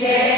Yeah.